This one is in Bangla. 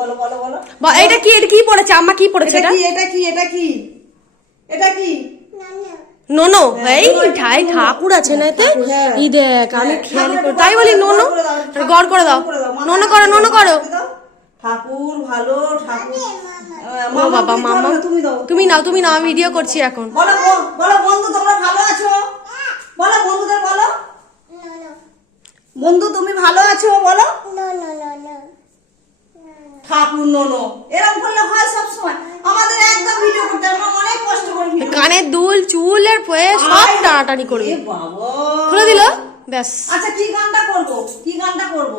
বলো বলো বলো। এটা কি? এটা কি পড়েছে আম্মা? কি পড়েছে এটা? এটা কি? এটা কি? এটা কি? নোনো। এই ঠাই ঠাকুর আছে না এতে? ই দেখ, আমি খেয়াল করি তাই বলি নোনো। গড় করে দাও, নোনো করো, নোনো করো। ঠাকুর ভালো ঠাকুর। ও বাবা, মাম্মা তুমি নাও, তুমি নাও, আমি ভিডিও করছি এখন। বলো বলো বন্ধু তোমরা ভালো আছো? বলো বন্ধুদের বলো। বন্ধু তুমি ভালো আছো বলো। ঠাকুর নোনো এরকম করলে হয় সব সময়? আমাদের একদম ভিডিও করতে আমরা অনেক কষ্ট করে কানের দুল চুলের সব টানাটানি করবে। বাবা খুলে দিল ব্যাস। আচ্ছা কি গানটা করবো? কি গানটা করবো?